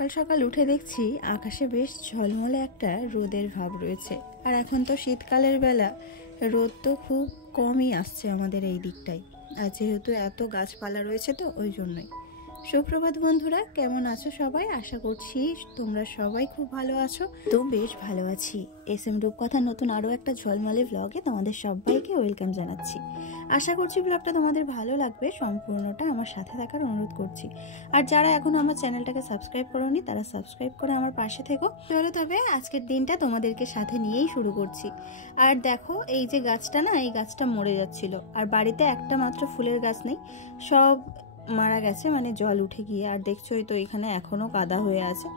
সকাল সকাল উঠে দেখছি আকাশে বেশ ঝলমলে একটা রোদের ভাব রয়েছে। আর এখন তো শীতকালের বেলা, রোদ তো খুব কমই আসছে আমাদের এই দিকটায়। আর যেহেতু এত গাছপালা রয়েছে তো ওই জন্যই। সুপ্রভাত বন্ধুরা, কেমন আছো সবাই? আশা করছি তোমরা সবাই খুব ভালো আছো। তো বেশ ভালো আছি। SM রূপকথার নতুন আরও একটা ঝলমলে ব্লগে তোমাদের সবাইকে ওয়েলকাম জানাচ্ছি। আশা করছি ব্লগটা তোমাদের ভালো লাগবে। সম্পূর্ণটা আমার সাথে থাকার অনুরোধ করছি। আর যারা এখনো আমার চ্যানেলটাকে সাবস্ক্রাইব করোনি তারা সাবস্ক্রাইব করে আমার পাশে থেকো। চলো তবে আজকের দিনটা তোমাদেরকে সাথে নিয়েই শুরু করছি। আর দেখো, এই যে গাছটা না, এই গাছটা মরে যাচ্ছিল। আর বাড়িতে একটা মাত্র ফুলের গাছ নেই, সব মারা গেছে, মানে জল উঠে গিয়ে। আর দেখছোই তো এখানে এখনো কাদা হয়ে আছে।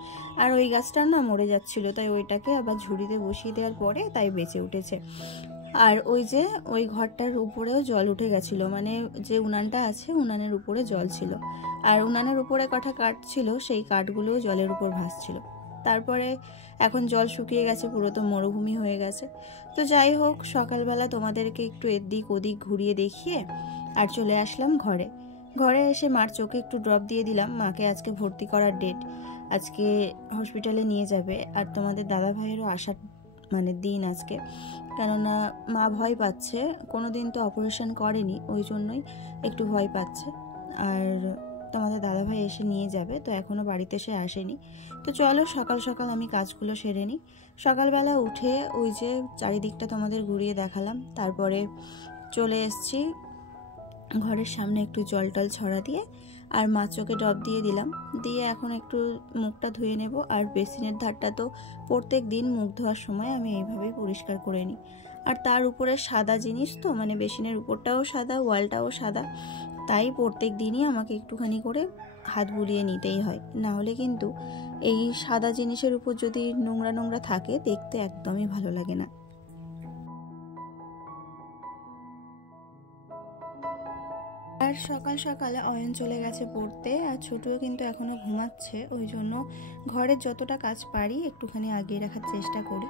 আর ওই গাছটা না মরে যাচ্ছিল, তাই ওইটাকে আবার ঝুড়িতে বসিয়ে দেওয়ার পরে তাই বেঁচে উঠেছে। আর ওই যে ওই ঘরটার উপরেও জল উঠে গেছিল, মানে যে উনানটা আছে উনানের উপরে জল ছিল। আর উনানের উপরে কটা কাঠ ছিল, সেই কাঠগুলোও জলের উপর ভাসছিল। তারপরে এখন জল শুকিয়ে গেছে, পুরো তো মরুভূমি হয়ে গেছে। তো যাই হোক, সকালবেলা তোমাদেরকে একটু এদিক ওদিক ঘুরিয়ে দেখিয়ে আর চলে আসলাম ঘরে। ঘরে এসে মার চোখে একটু ড্রপ দিয়ে দিলাম। মাকে আজকে ভর্তি করার ডেট, আজকে হসপিটালে নিয়ে যাবে। আর তোমাদের দাদা ভাইয়েরও আসার মানে দিন আজকে, কেননা মা ভয় পাচ্ছে, কোনোদিন তো অপারেশন করেনি, ওই জন্যই একটু ভয় পাচ্ছে। আর তোমাদের দাদাভাই এসে নিয়ে যাবে, তো এখনও বাড়িতে এসে আসেনি। তো চলো সকাল সকাল আমি কাজগুলো সেরে নিই। সকালবেলা উঠে ওই যে চারিদিকটা তোমাদের ঘুরিয়ে দেখালাম, তারপরে চলে এসছি ঘরের সামনে একটু জল টল ছড়া দিয়ে, আর মা চোখে ড্রপ দিয়ে দিলাম। দিয়ে এখন একটু মুখটা ধুয়ে নেব। আর বেসিনের ধারটা তো প্রত্যেক দিন মুখ ধোয়ার সময় আমি এইভাবেই পরিষ্কার করে নিই। আর তার উপরে সাদা জিনিস তো, মানে বেসিনের উপরটাও সাদা, ওয়ালটাও সাদা, তাই প্রত্যেক দিনই আমাকে একটুখানি করে হাত বুলিয়ে নিতেই হয়। না হলে কিন্তু এই সাদা জিনিসের উপর যদি নোংরা নোংরা থাকে, দেখতে একদমই ভালো লাগে না। আর সকাল সকালে অয়ন চলে গেছে পড়তে, আর ছোটুও কিন্তু এখনো ঘুমাচ্ছে। ওই জন্য ঘরের যতটা কাজ পারি একটুখানি আগিয়ে রাখার চেষ্টা করি।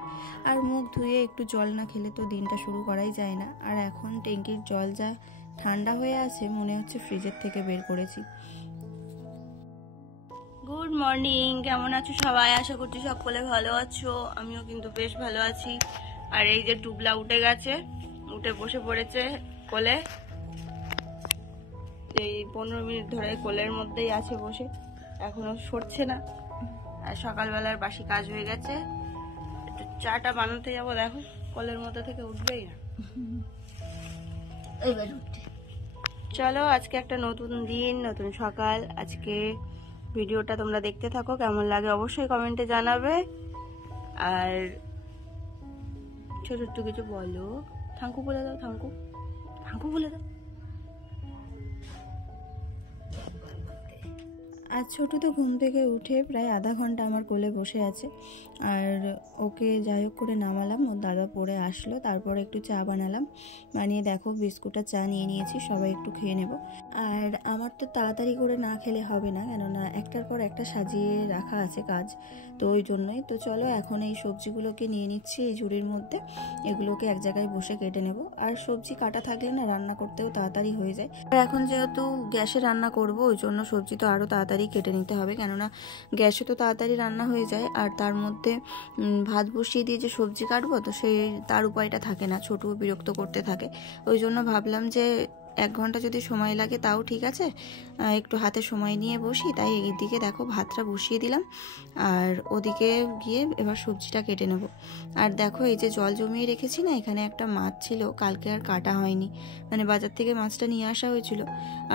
আর মুখ ধুয়ে একটু জল না খেলে তো দিনটা শুরু করাই যায় না। আর এখন ট্যাঙ্কির জল যা ঠান্ডা হয়ে আছে, মনে হচ্ছে ফ্রিজের থেকে বের করেছি। গুড মর্নিং, কেমন আছো সবাই? আশা করছি সকলে ভালো আছো। আমিও কিন্তু বেশ ভালো আছি। আর এই যে টুবলা উঠে গেছে, উঠে বসে পড়েছে কোলে। এই 15 মিনিট ধরে কোলের মধ্যেই আছে বসে, এখনো সরছে না। আর সকালবেলার বাসি কাজ হয়ে গেছে, একটু চাটা বানাতে যাবো। দেখো কোলের মধ্যে থেকে উঠবেই না। চলো, আজকে একটা নতুন দিন, নতুন সকাল। আজকে ভিডিওটা তোমরা দেখতে থাকো, কেমন লাগে অবশ্যই কমেন্টে জানাবে। আর ছোট একটু কিছু বলো। থাঙ্কু বলে দাও, থাঙ্কু, থাঙ্কু বলে দাও। আর ছোটো তো ঘুম থেকে উঠে প্রায় আধা ঘন্টা আমার কোলে বসে আছে। আর ওকে যাই হোক করে নামালাম, ওর দাদা পড়ে আসলো। তারপরে একটু চা বানালাম, বানিয়ে দেখো বিস্কুট আর চা নিয়ে নিয়েছি, সবাই একটু খেয়ে নেব। আর আমার তো তাড়াতাড়ি করে না খেলে হবে না, কেননা একটার পর একটা সাজিয়ে রাখা আছে কাজ, তো ওই জন্যই। তো চলো এখন এই সবজিগুলোকে নিয়ে নিচ্ছি এই ঝুড়ির মধ্যে, এগুলোকে এক জায়গায় বসে কেটে নেব। আর সবজি কাটা থাকলে না রান্না করতেও তাড়াতাড়ি হয়ে যায়। আর এখন যেহেতু গ্যাসে রান্না করব, ওই জন্য সবজি তো আরও তাড়াতাড়ি কেটে নিতে হবে, কেননা গ্যাসে তো তাড়াতাড়ি রান্না হয়ে যায়। আর তার মধ্যে ভাত বসিয়ে দিয়ে যে সবজি কাটবো, তো তার উপায়টা থাকে না, ছোটও বিরক্ত করতে থাকে। ওই জন্য ভাবলাম যে 1 ঘন্টা যদি সময় লাগে তাও ঠিক আছে, একটু হাতে সময় নিয়ে বসি। তাই এইদিকে দেখো ভাতটা বসিয়ে দিলাম, আর ওদিকে গিয়ে এবার সবজিটা কেটে নেব। আর দেখো এই যে জল জমিয়ে রেখেছি না, এখানে একটা মাছ ছিল, কালকে আর কাটা হয়নি, মানে বাজার থেকে মাছটা নিয়ে আসা হয়েছিল,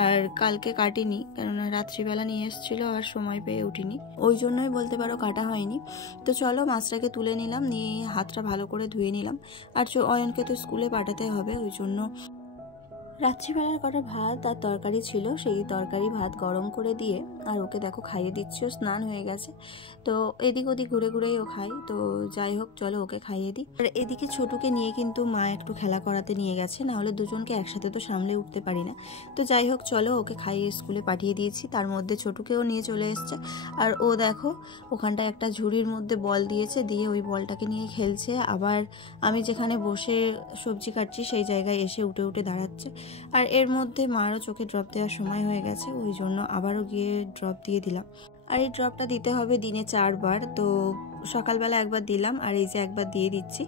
আর কালকে কাটিনি, কেননা রাত্রিবেলা নিয়ে এসেছিলো আর সময় পেয়ে উঠিনি, ওই জন্যই বলতে পারো কাটা হয়নি। তো চলো মাছটাকে তুলে নিলাম, নিয়ে হাতটা ভালো করে ধুয়ে নিলাম। আর অয়নকে তো স্কুলে পাঠাতে হবে, ওই জন্য রাত্রিবেলার কটা ভাত আর তরকারি ছিল, সেই তরকারি ভাত গরম করে দিয়ে আর ওকে দেখো খাইয়ে দিচ্ছি। ও স্নান হয়ে গেছে, তো এদিক ওদিক ঘুরে ঘুরেই ও খাই। তো যাই হোক, চলো ওকে খাইয়ে দিই। আর এদিকে ছোটুকে নিয়ে কিন্তু মা একটু খেলা করাতে নিয়ে গেছে, না হলে দুজনকে একসাথে তো সামলে উঠতে পারি না। তো যাই হোক, চলো ওকে খাইয়ে স্কুলে পাঠিয়ে দিয়েছি। তার মধ্যে ছোটুকেও নিয়ে চলে এসছে। আর ও দেখো ওখানটায় একটা ঝুড়ির মধ্যে বল দিয়েছে, দিয়ে ওই বলটাকে নিয়ে খেলছে। আবার আমি যেখানে বসে সবজি কাটছি সেই জায়গায় এসে উঠে উঠে দাঁড়াচ্ছে। আর এর মধ্যে মারও চোখে ড্রপ দেওয়ার সময় হয়ে গেছে, ওই জন্য আবারও গিয়ে ড্রপ দিয়ে দিলাম। আর এই ড্রপটা দিতে হবে দিনে 4 বার। তো সকালবেলা একবার দিলাম আর এই যে একবার দিয়ে দিচ্ছি।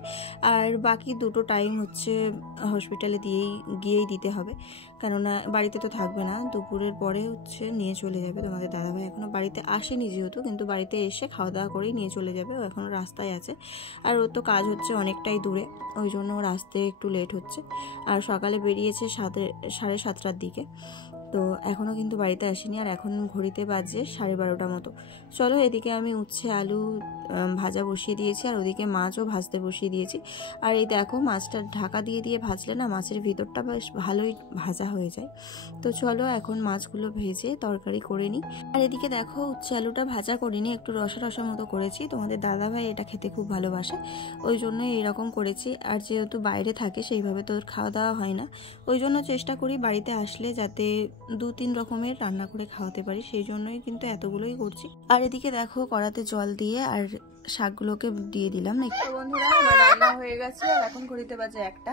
আর বাকি দুটো টাইম হচ্ছে হসপিটালে গিয়েই দিতে হবে, কেননা বাড়িতে তো থাকবে না। দুপুরের পরে হচ্ছে নিয়ে চলে যাবে। তোমাদের দাদাভাই এখনও বাড়িতে আসেনি যেহেতু, কিন্তু বাড়িতে এসে খাওয়া দাওয়া করেই নিয়ে চলে যাবে। ও এখনও রাস্তায় আছে, আর ওর তো কাজ হচ্ছে অনেকটাই দূরে, ওই জন্য ওর আসতে একটু লেট হচ্ছে। আর সকালে বেরিয়েছে 7:30টার দিকে, তো এখনও কিন্তু বাড়িতে আসেনি। আর এখন ঘড়িতে বাজে 12:30 মতো। চলো, এদিকে আমি উচ্ছে আলু ভাজা বসিয়ে দিয়েছি, আর ওদিকে মাছও ভাজতে বসিয়ে দিয়েছি। আর এই দেখো, মাছটা ঢাকা দিয়ে দিয়ে ভাজলে না মাছের ভিতরটা বেশ ভালোই ভাজা হয়ে যায়। তো চলো এখন মাছগুলো ভেজে তরকারি করে নিই। আর এদিকে দেখো, উচ্ছে আলুটা ভাজা করিনি, একটু রসা রসা মতো করেছি। তোমাদের দাদাভাই এটা খেতে খুব ভালোবাসে, ওই জন্য এরকম করেছি। আর যেহেতু বাইরে থাকে সেইভাবে তো খাওয়া দাওয়া হয় না, ওই জন্য চেষ্টা করি বাড়িতে আসলে যাতে 2-3 রকমের রান্না করে খাওয়াতে পারি, সেই জন্যই কিন্তু এতগুলোই করছি। আর এদিকে দেখো, কড়াতে জল দিয়ে আর শাকগুলোকে দিয়ে দিলাম। বন্ধুরা, আমার রান্না হয়ে গেছে, আর এখন ঘড়িতে বাজে 1টা।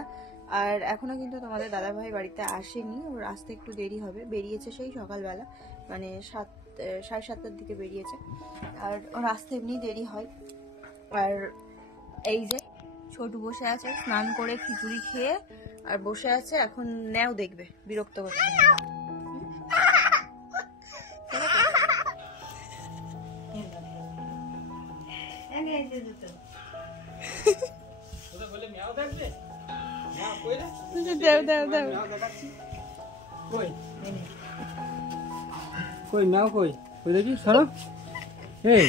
আর এখনো কিন্তু তোমাদের দাদাভাই বাড়িতে আসেনি, ওর আসতে একটু দেরি হবে। বেরিয়েছে সেই সকালবেলা, মানে 7:30টার দিকে বেরিয়েছে, আর ওর আসতে এমনি দেরি হয়। আর এই যে ছোটু বসে আছে, স্নান করে খিচুড়ি খেয়ে আর বসে আছে, এখন ন্যাও দেখবে, বিরক্ত করছে। কই নাও, কই কই দেখি, সরো। এই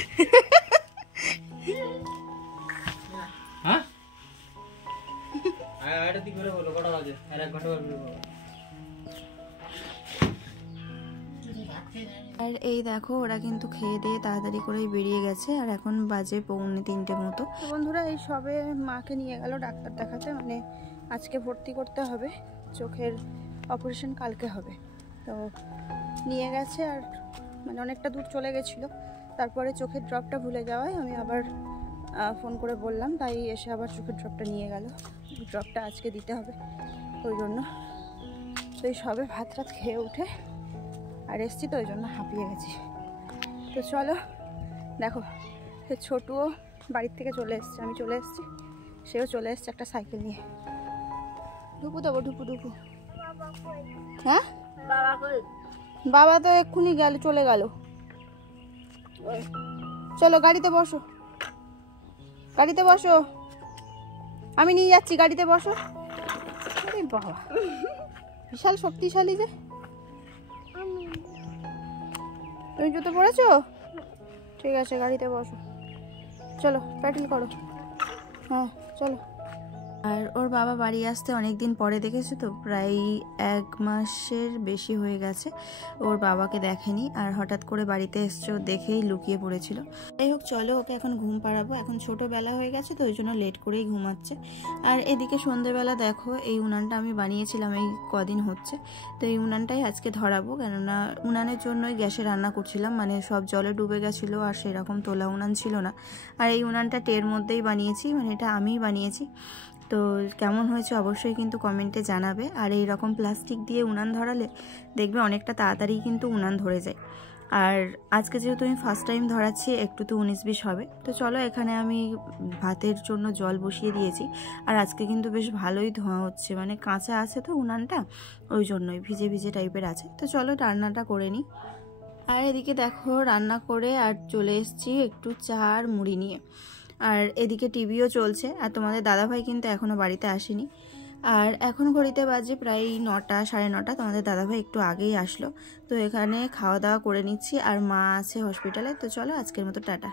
হ্যাঁ, আড়াইটা দিক করে বলো কটা বাজে, আর 1 ঘন্টা বাজে। আর এই দেখো, ওরা কিন্তু খেয়ে দিয়ে তাড়াতাড়ি করেই বেরিয়ে গেছে, আর এখন বাজে 2:45 মতো। বন্ধুরা, এই সবে মাকে নিয়ে গেল ডাক্তার দেখাতে, মানে আজকে ভর্তি করতে হবে, চোখের অপারেশন কালকে হবে। তো নিয়ে গেছে, আর মানে অনেকটা দূর চলে গেছিলো। তারপরে চোখের ড্রপটা ভুলে যাওয়ায় আমি আবার ফোন করে বললাম, তাই এসে আবার চোখের ড্রপটা নিয়ে গেল। ড্রপটা আজকে দিতে হবে, ওই জন্য। তো এই সবে ভাত রাত খেয়ে উঠে আর এসছি, তো ওই জন্য হাঁপিয়ে গেছি। তো চলো দেখো, সে ছোটুও বাড়ির থেকে চলে এসছে, আমি চলে এসছি, সেও চলে এসছে একটা সাইকেল নিয়ে। ঢুকু দেবো, ঢুকু ঢুকু। হ্যাঁ, বাবা তো এক্ষুনি গেল, চলে গেল। চলো গাড়িতে বসো, গাড়িতে বসো, আমি নিয়ে যাচ্ছি, গাড়িতে বসো। আরে বাবা, বিশাল শক্তিশালী যে। তুমি জুতো পরেছো? ঠিক আছে, গাড়িতে বসো, চলো প্যাডেল করো। হ্যাঁ চলো। আর ওর বাবা বাড়ি আসতে অনেকদিন পরে দেখেছে, তো প্রায় 1 মাসের বেশি হয়ে গেছে ওর বাবাকে দেখেনি, আর হঠাৎ করে বাড়িতে এসছে, দেখেই লুকিয়ে পড়েছিল। যাই হোক, চলো ওকে এখন ঘুম পাড়াবো, এখন ছোটোবেলা হয়ে গেছে তো ওই জন্য লেট করেই ঘুমাচ্ছে। আর এদিকে সন্ধ্যেবেলা দেখো, এই উনানটা আমি বানিয়েছিলাম এই কদিন হচ্ছে, তো এই উনানটাই আজকে ধরাবো, কেননা উনানের জন্যই গ্যাসে রান্না করছিলাম, মানে সব জলে ডুবে গেছিলো, আর সেরকম তোলা উনান ছিল না। আর এই উনানটা টের মধ্যেই বানিয়েছি, মানে এটা আমিই বানিয়েছি। তো কেমন হয়েছে অবশ্যই কিন্তু কমেন্টে জানাবে। আর এই রকম প্লাস্টিক দিয়ে উনান ধরালে দেখবে অনেকটা তাড়াতাড়ি কিন্তু উনান ধরে যায়। আর আজকে যেহেতু আমি ফার্স্ট টাইম ধরাচ্ছি, একটু তো 19-20 হবে। তো চলো, এখানে আমি ভাতের জন্য জল বসিয়ে দিয়েছি, আর আজকে কিন্তু বেশ ভালোই ধোঁয়া হচ্ছে, মানে কাঁচা আছে তো উনানটা, ওই জন্যই ভিজে ভিজে টাইপের আছে। তো চলো রান্নাটা করে নিই। আর এদিকে দেখো, রান্না করে আর চলে এসেছি একটু চা আর মুড়ি নিয়ে। আর এদিকে টিভিও চলছে, আর তোমাদের দাদাভাই কিন্তু এখনও বাড়িতে আসেনি। আর এখন ঘড়িতে বাজে প্রায় 9টা 9:30। তোমাদের দাদাভাই একটু আগেই আসলো, তো এখানে খাওয়া দাওয়া করে নিচ্ছি, আর মা আছে হসপিটালে। তো চলো, আজকের মতো টাটা।